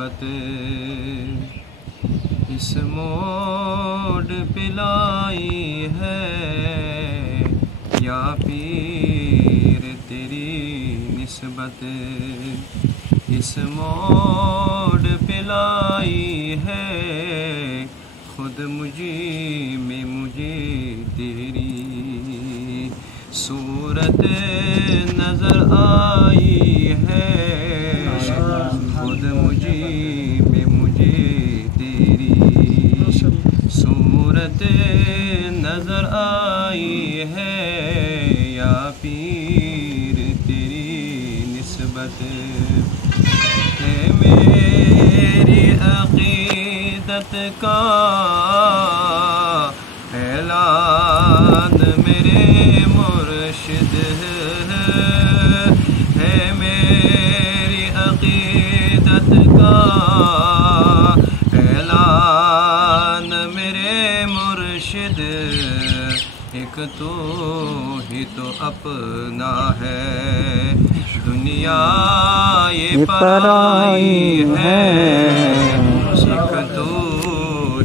निस्बत इस मोड़ पे लाई है या पीर तेरी निस्बत इस मोड़ पे लाई है खुद मुझे में मुझे तेरी सूरत नजर आई है खुद मुझे में मुझे तेरी सूरत नजर आई है या पीर तेरी निस्बत है मेरी अक़ीदत का ऐलान मेरे मुर्शिद है मेरी अक़ीदत का ऐलान मेरे मुर्शिद एक तो ही तो अपना है दुनिया ये पराई है एक तो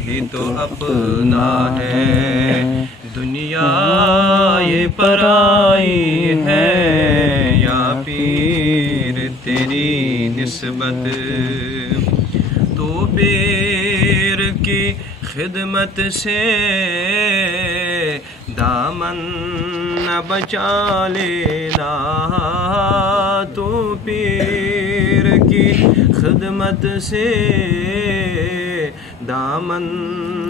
ही तो अपना है दुनिया ये पराई है या पीर तेरी निस्बत तो पीर की खिदमत से दामन न बचा लेना तो पीर की खिदमत से दामन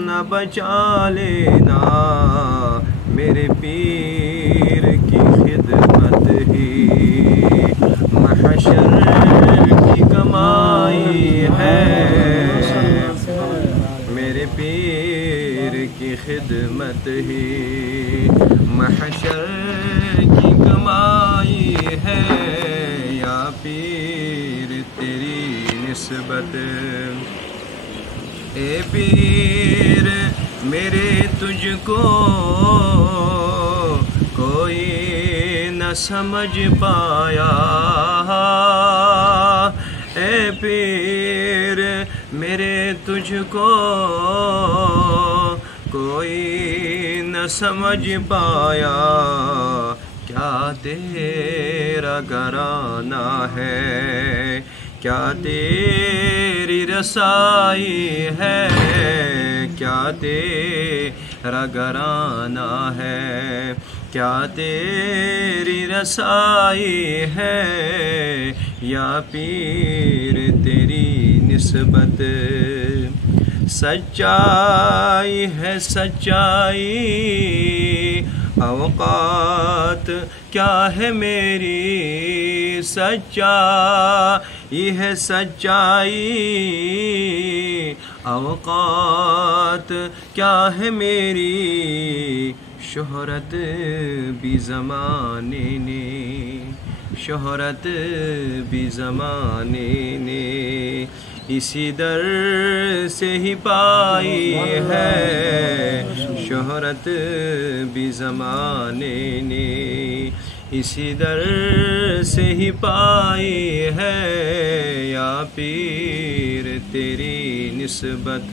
न बचा लेना मेरे पीर की खिदमत ही महशर की कमाई है मेरे पीर की खिदमत ही महशर की कमाई है या पीर तेरी निस्बत ए पीर मेरे तुझको कोई न समझ पाया ए पीर मेरे तुझको कोई न समझ पाया क्या तेरा घराना है क्या तेरी रसाई है क्या तेरा घराना है क्या तेरी रसाई है या पीर तेरी निस्बत सच्चाई है सच्चाई औकात क्या है मेरी सच्चाई है सच्चाई औकात क्या है मेरी शोहरत भी ज़माने ने शोहरत भी ज़माने ने इसी दर से ही पाई है शोहरत भी ज़माने ने इसी दर से ही पाई है या पीर तेरी निस्बत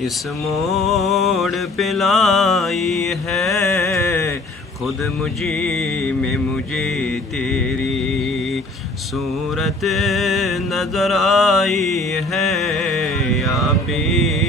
इस मोड़ पे लाई है खुद मुझे में मुझे तेरी सूरत नजर आई है या पीर